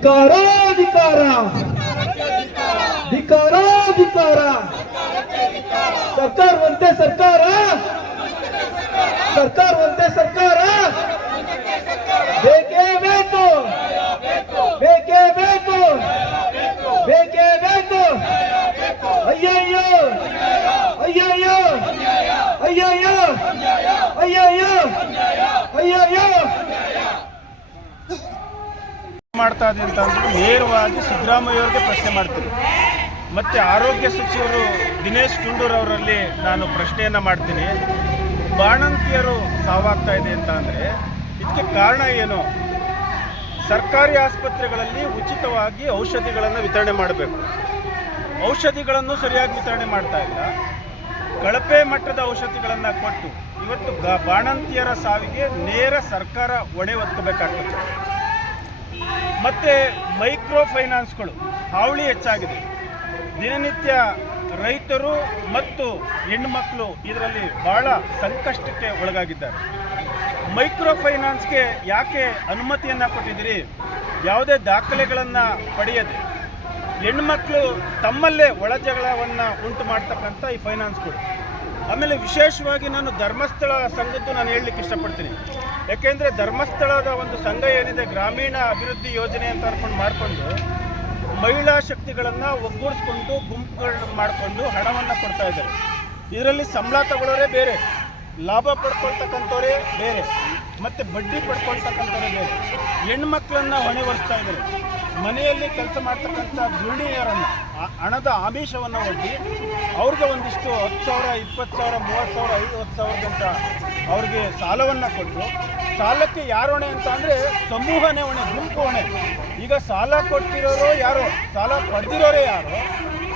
ಧಿಕಾರ ಧಿಕಾರ ಧಿಕಾರ ಧಿಕಾರ ಸರ್ಕಾರವಂತೆ ಸರ್ಕಾರ. ಸರ್ಕಾರವಂತೆ ಸರ್ಕಾರ. ಬೇಕೇ ಬೇಕು. ಬೇಕೇ ಬೇಕು. ಬೇಕೇ ಬೇಕು. ಅಯ್ಯಯ್ಯೋ. ಅಯ್ಯಯ್ಯೋ. ಅಯ್ಯಯ್ಯೋ. ಅಯ್ಯಯ್ಯೋ. ಅಯ್ಯಯ್ಯೋ. ಮಾಡ್ತಾ ಇದೆ ಅಂತ ಅಂದ್ರೆ ನೇರವಾಗಿ ಸಿದ್ದರಾಮಯ್ಯ ಅವ್ರಿಗೆ ಪ್ರಶ್ನೆ ಮಾಡ್ತೀನಿ. ಮತ್ತೆ ಆರೋಗ್ಯ ಸಚಿವರು ದಿನೇಶ್ ಗುಂಡೂರ್ ಅವರಲ್ಲಿ ನಾನು ಪ್ರಶ್ನೆಯನ್ನು ಮಾಡ್ತೀನಿ. ಬಾಣಂತಿಯರು ಸಾವಾಗ್ತಾ ಇದೆ ಅಂತ ಅಂದರೆ ಇದಕ್ಕೆ ಕಾರಣ ಏನು? ಸರ್ಕಾರಿ ಆಸ್ಪತ್ರೆಗಳಲ್ಲಿ ಉಚಿತವಾಗಿ ಔಷಧಿಗಳನ್ನು ವಿತರಣೆ ಮಾಡಬೇಕು. ಔಷಧಿಗಳನ್ನು ಸರಿಯಾಗಿ ವಿತರಣೆ ಮಾಡ್ತಾ ಇಲ್ಲ. ಕಳಪೆ ಮಟ್ಟದ ಔಷಧಿಗಳನ್ನು ಕೊಟ್ಟು ಇವತ್ತು ಬಾಣಂತಿಯರ ಸಾವಿಗೆ ನೇರ ಸರ್ಕಾರ ಹೊಣೆ ಹೊತ್ಕೋಬೇಕಾಗ್ತದೆ. ಮತ್ತು ಮೈಕ್ರೋ ಫೈನಾನ್ಸ್ಗಳು ಹಾವಳಿ ಹೆಚ್ಚಾಗಿದೆ. ದಿನನಿತ್ಯ ರೈತರು ಮತ್ತು ಹೆಣ್ಣುಮಕ್ಕಳು ಇದರಲ್ಲಿ ಬಹಳ ಸಂಕಷ್ಟಕ್ಕೆ ಒಳಗಾಗಿದ್ದಾರೆ. ಮೈಕ್ರೋ ಫೈನಾನ್ಸ್ಗೆ ಯಾಕೆ ಅನುಮತಿಯನ್ನು ಕೊಟ್ಟಿದ್ದೀರಿ? ಯಾವುದೇ ದಾಖಲೆಗಳನ್ನು ಪಡೆಯದೆ. ಹೆಣ್ಮಕ್ಳು ತಮ್ಮಲ್ಲೇ ಒಳಜಗಳವನ್ನು ಉಂಟು ಮಾಡ್ತಕ್ಕಂಥ ಈ ಫೈನಾನ್ಸ್ಗಳು ಆಮೇಲೆ ವಿಶೇಷವಾಗಿ ನಾನು ಧರ್ಮಸ್ಥಳ ಸಂಘದ್ದು ನಾನು ಹೇಳಲಿಕ್ಕೆ ಇಷ್ಟಪಡ್ತೀನಿ. ಯಾಕೆಂದರೆ ಧರ್ಮಸ್ಥಳದ ಒಂದು ಸಂಘ ಏನಿದೆ, ಗ್ರಾಮೀಣ ಅಭಿವೃದ್ಧಿ ಯೋಜನೆ ಅಂತ ಅನ್ಕೊಂಡು ಮಾಡಿಕೊಂಡು ಮಹಿಳಾ ಶಕ್ತಿಗಳನ್ನು ಒಗ್ಗೂಡಿಸ್ಕೊಂಡು ಗುಂಪುಗಳನ್ನ ಮಾಡಿಕೊಂಡು ಹಣವನ್ನು ಕೊಡ್ತಾ ಇದ್ದಾರೆ. ಇದರಲ್ಲಿ ಸಂಬಳ ತಗೊಳ್ಳೋರೇ ಬೇರೆ, ಲಾಭ ಪಡ್ಕೊಳ್ತಕ್ಕಂಥವರೇ ಬೇರೆ. ಮತ್ತು ಬಡ್ಡಿ ಪಡ್ಕೊಳ್ತಕ್ಕಂಥವ್ರು ಹೆಣ್ಮಕ್ಳನ್ನ ಹೊಣೆವರಿಸ್ತಾ ಇದ್ದಾರೆ. ಮನೆಯಲ್ಲಿ ಕೆಲಸ ಮಾಡ್ತಕ್ಕಂಥ ಗೃಹಿಣಿಯರನ್ನು ಹಣದ ಆಮಿಷವನ್ನು ಒಡ್ಡಿ ಅವ್ರಿಗೆ ಒಂದಿಷ್ಟು ಹತ್ತು ಸಾವಿರ, ಇಪ್ಪತ್ತು ಸಾವಿರ, ಮೂವತ್ತು ಸಾವಿರ, ಐವತ್ತು ಸಾವಿರದಂತ ಅವ್ರಿಗೆ ಸಾಲವನ್ನು ಕೊಟ್ಟು, ಸಾಲಕ್ಕೆ ಯಾರು ಹೊಣೆ ಅಂತ ಅಂದರೆ ಸಮೂಹನೇ ಹೊಣೆ, ಗುಂಪು ಹೊಣೆ. ಈಗ ಸಾಲ ಕೊಟ್ಟಿರೋರು ಯಾರು, ಸಾಲ ಪಡೆದಿರೋರೇ ಯಾರು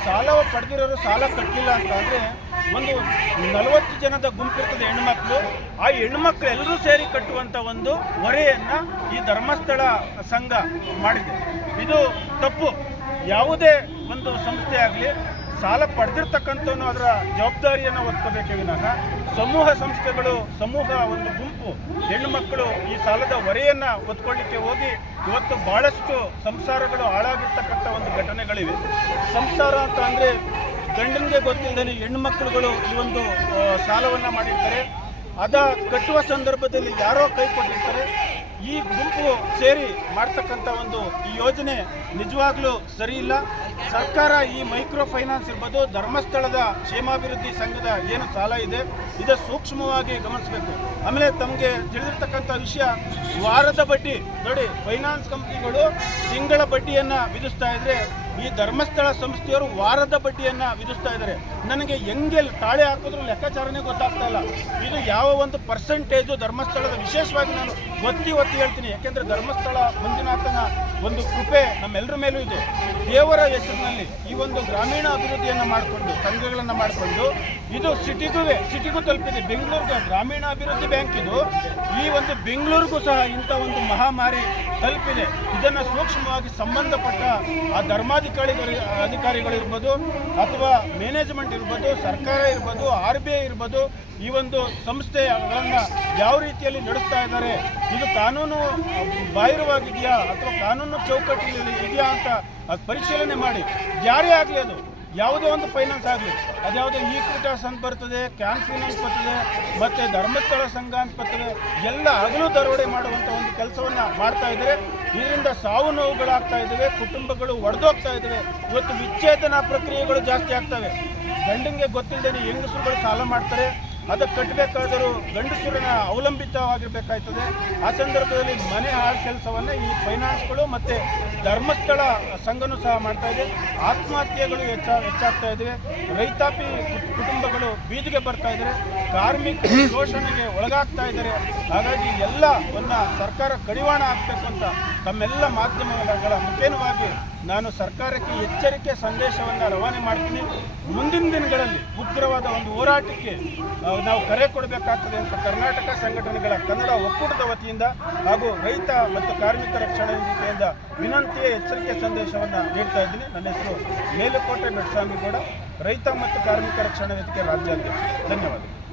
ಸಾಲ ಪಡೆದಿರೋರು ಸಾಲ ಕಟ್ಟಿಲ್ಲ ಅಂತ ಅಂದರೆ ಒಂದು ನಲವತ್ತು ಜನದ ಗುಂಪಿರ್ತದೆ ಹೆಣ್ಮಕ್ಳು ಆ ಹೆಣ್ಮಕ್ಳು ಎಲ್ಲರೂ ಸೇರಿ ಕಟ್ಟುವಂಥ ಒಂದು ಹೊರೆಯನ್ನು ಈ ಧರ್ಮಸ್ಥಳ ಸಂಘ ಮಾಡಿದೆ. ಇದು ತಪ್ಪು. ಯಾವುದೇ ಒಂದು ಸಂಸ್ಥೆ ಆಗಲಿ ಸಾಲ ಪಡೆದಿರ್ತಕ್ಕಂಥವನು ಅದರ ಜವಾಬ್ದಾರಿಯನ್ನು ಹೊತ್ಕೋಬೇಕೇ ವಿನಃ. ಸಮೂಹ ಸಂಸ್ಥೆಗಳು, ಸಮೂಹ ಒಂದು ಗುಂಪು ಹೆಣ್ಣು ಮಕ್ಕಳು ಈ ಸಾಲದ ಹೊರೆಯನ್ನು ಒದ್ಕೊಳ್ಳಿಕ್ಕೆ ಹೋಗಿ ಇವತ್ತು ಭಾಳಷ್ಟು ಸಂಸಾರಗಳು ಹಾಳಾಗಿರ್ತಕ್ಕಂಥ ಒಂದು ಘಟನೆಗಳಿವೆ. ಸಂಸಾರ ಅಂತ ಅಂದರೆ ಗಂಡನಿಗೆ ಗೊತ್ತಿಲ್ಲದೇ ಹೆಣ್ಣು ಮಕ್ಕಳುಗಳು ಈ ಒಂದು ಸಾಲವನ್ನು ಮಾಡಿರ್ತಾರೆ. ಅದ ಕಟ್ಟುವ ಸಂದರ್ಭದಲ್ಲಿ ಯಾರೋ ಕೈ ಕೊಟ್ಟಿರ್ತಾರೆ. ಈ ಗುಂಪು ಸೇರಿ ಮಾಡ್ತಕ್ಕಂಥ ಒಂದು ಈ ಯೋಜನೆ ನಿಜವಾಗ್ಲೂ ಸರಿ ಇಲ್ಲ. ಸರ್ಕಾರ ಈ ಮೈಕ್ರೋ ಫೈನಾನ್ಸ್ ಇರ್ಬೋದು, ಧರ್ಮಸ್ಥಳದ ಕ್ಷೇಮಾಭಿವೃದ್ಧಿ ಸಂಘದ ಏನು ಸಾಲ ಇದೆ, ಇದು ಸೂಕ್ಷ್ಮವಾಗಿ ಗಮನಿಸಬೇಕು. ಆಮೇಲೆ ತಮಗೆ ತಿಳಿದಿರ್ತಕ್ಕಂಥ ವಿಷಯ, ವಾರದ ಬಡ್ಡಿ ನೋಡಿ, ಫೈನಾನ್ಸ್ ಕಂಪ್ನಿಗಳು ತಿಂಗಳ ಬಡ್ಡಿಯನ್ನು ವಿಧಿಸ್ತಾ ಇದ್ರೆ ಈ ಧರ್ಮಸ್ಥಳ ಸಂಸ್ಥೆಯವರು ವಾರದ ಬಡ್ಡಿಯನ್ನು ವಿಧಿಸ್ತಾ ಇದ್ದಾರೆ. ನನಗೆ ಹೆಂಗೆ ತಾಳೆ ಹಾಕಿದ್ರು ಲೆಕ್ಕಾಚಾರನೇ ಗೊತ್ತಾಗ್ತಾ ಇಲ್ಲ. ಇದು ಯಾವ ಒಂದು ಪರ್ಸೆಂಟೇಜು ಧರ್ಮಸ್ಥಳದ ವಿಶೇಷವಾಗಿ ನಾನು ಒತ್ತಿ ಒತ್ತಿ ಹೇಳ್ತೀನಿ. ಯಾಕೆಂದರೆ ಧರ್ಮಸ್ಥಳ ಮಂಜುನಾಥನ ಒಂದು ಕೃಪೆ ನಮ್ಮೆಲ್ಲರ ಮೇಲೂ ಇದೆ. ದೇವರ ಹೆಸರಿನಲ್ಲಿ ಈ ಒಂದು ಗ್ರಾಮೀಣ ಅಭಿವೃದ್ಧಿಯನ್ನು ಮಾಡಿಕೊಂಡು, ಸಂಘಗಳನ್ನು ಮಾಡಿಕೊಂಡು ಇದು ಸಿಟಿಗೂ ಸಿಟಿಗೂ ತಲುಪಿದೆ. ಬೆಂಗಳೂರಿಗೆ ಗ್ರಾಮೀಣ ಅಭಿವೃದ್ಧಿ ಬ್ಯಾಂಕ್ ಇದು. ಈ ಒಂದು ಬೆಂಗಳೂರಿಗೂ ಸಹ ಇಂಥ ಒಂದು ಮಹಾಮಾರಿ ತಲುಪಿದೆ. ಇದನ್ನು ಸೂಕ್ಷ್ಮವಾಗಿ ಸಂಬಂಧಪಟ್ಟ ಆ ಧರ್ಮಾಧಿಕಾರಿಗಳು ಅಧಿಕಾರಿಗಳಿರ್ಬೋದು ಅಥವಾ ಮ್ಯಾನೇಜ್ಮೆಂಟ್ ಇರ್ಬೋದು, ಸರ್ಕಾರ ಇರ್ಬೋದು, ಆರ್ ಬಿ ಐ ಇರ್ಬೋದು, ಈ ಒಂದು ಸಂಸ್ಥೆಗಳನ್ನು ಯಾವ ರೀತಿಯಲ್ಲಿ ನಡೆಸ್ತಾ ಇದ್ದಾರೆ, ಇದು ಕಾನೂನು ಬಾಹಿರವಾಗಿದೆಯಾ, ಅಥವಾ ಕಾನೂನು ಚೌಕಟ್ಟಿನಲ್ಲಿ ಇದೆಯಾ ಅಂತ ಪರಿಶೀಲನೆ ಮಾಡಿ. ಯಾರೇ ಆಗಲಿ ಅದು ಯಾವುದೇ ಒಂದು ಫೈನಾನ್ಸ್ ಆಗಲಿ. ಅದ್ಯಾವುದೇ ಈಕ್ವಿಟಾಸ್ ಅಂತ ಬರ್ತದೆ ಕ್ಯಾನ್ ಫೈನಾನ್ಸ್ ಬರ್ತದೆ, ಮತ್ತು ಧರ್ಮಸ್ಥಳ ಸಂಘ ಅಂತ ಬರ್ತದೆ, ಎಲ್ಲ ಹಗಲು ದರೋಡೆ ಮಾಡುವಂಥ ಒಂದು ಕೆಲಸವನ್ನು ಮಾಡ್ತಾ ಇದ್ದಾರೆ. ಇದರಿಂದ ಸಾವು ನೋವುಗಳಾಗ್ತಾ ಇದ್ದಾವೆ, ಕುಟುಂಬಗಳು ಒಡೆದೋಗ್ತಾ ಇದ್ದಾವೆ. ಇವತ್ತು ವಿಚ್ಛೇದನ ಪ್ರಕ್ರಿಯೆಗಳು ಜಾಸ್ತಿ ಆಗ್ತವೆ. ಗಂಡನಿಗೆ ಗೊತ್ತಿಲ್ಲದೆ ಹೆಂಗಸರುಗಳು ಸಾಲ ಮಾಡ್ತಾರೆ. ಅದಕ್ಕೆ ಕಟ್ಟಬೇಕಾದರೂ ಗಂಡಸರನ್ನ ಅವಲಂಬಿತವಾಗಿರಬೇಕಾಯ್ತದೆ. ಆ ಸಂದರ್ಭದಲ್ಲಿ ಮನೆ ಹಾಳು ಕೆಲಸವನ್ನು ಈ ಫೈನಾನ್ಸ್ಗಳು ಮತ್ತು ಧರ್ಮಸ್ಥಳ ಸಂಘನೂ ಸಹ ಮಾಡ್ತಾ ಇದೆ. ಆತ್ಮಹತ್ಯೆಗಳು ಹೆಚ್ಚ, ಹೆಚ್ಚಾಗ್ತಾ ಇದೆ. ರೈತಾಪಿ ಕುಟುಂಬಗಳು ಬೀದಿಗೆ ಬರ್ತಾ ಇದ್ದಾರೆ. ಕಾರ್ಮಿಕ ಶೋಷಣೆಗೆ ಒಳಗಾಗ್ತಾ ಇದ್ದಾರೆ. ಹಾಗಾಗಿ ಎಲ್ಲವನ್ನ ಸರ್ಕಾರ ಕಡಿವಾಣ ಹಾಕಬೇಕು ಅಂತ ತಮ್ಮೆಲ್ಲ ಮಾಧ್ಯಮಗಳ ಮುಖೇನವಾಗಿ ನಾನು ಸರ್ಕಾರಕ್ಕೆ ಎಚ್ಚರಿಕೆ ಸಂದೇಶವನ್ನು ರವಾನೆ ಮಾಡ್ತೀನಿ. ಮುಂದಿನ ದಿನಗಳಲ್ಲಿ ಉಗ್ರವಾದ ಒಂದು ಹೋರಾಟಕ್ಕೆ ನಾವು ಕರೆ ಕೊಡಬೇಕಾಗ್ತದೆ ಅಂತ ಕರ್ನಾಟಕ ಸಂಘಟನೆಗಳ ಕನ್ನಡ ಒಕ್ಕೂಟದ ವತಿಯಿಂದ ಹಾಗೂ ರೈತ ಮತ್ತು ಕಾರ್ಮಿಕ ರಕ್ಷಣಾ ವೇದಿಕೆಯಿಂದ ವಿನಂತಿಯ ಎಚ್ಚರಿಕೆ ಸಂದೇಶವನ್ನು ನೀಡ್ತಾ ಇದ್ದೀನಿ. ನನ್ನ ಹೆಸರು ಮೇಲುಕೋಟೆ ಬೆಟ್ಸ್ವಾಮಿಗೌಡ ರೈತ ಮತ್ತು ಕಾರ್ಮಿಕ ರಕ್ಷಣಾ ವೇದಿಕೆ ರಾಜ್ಯಾಧ್ಯಕ್ಷ. ಧನ್ಯವಾದಗಳು.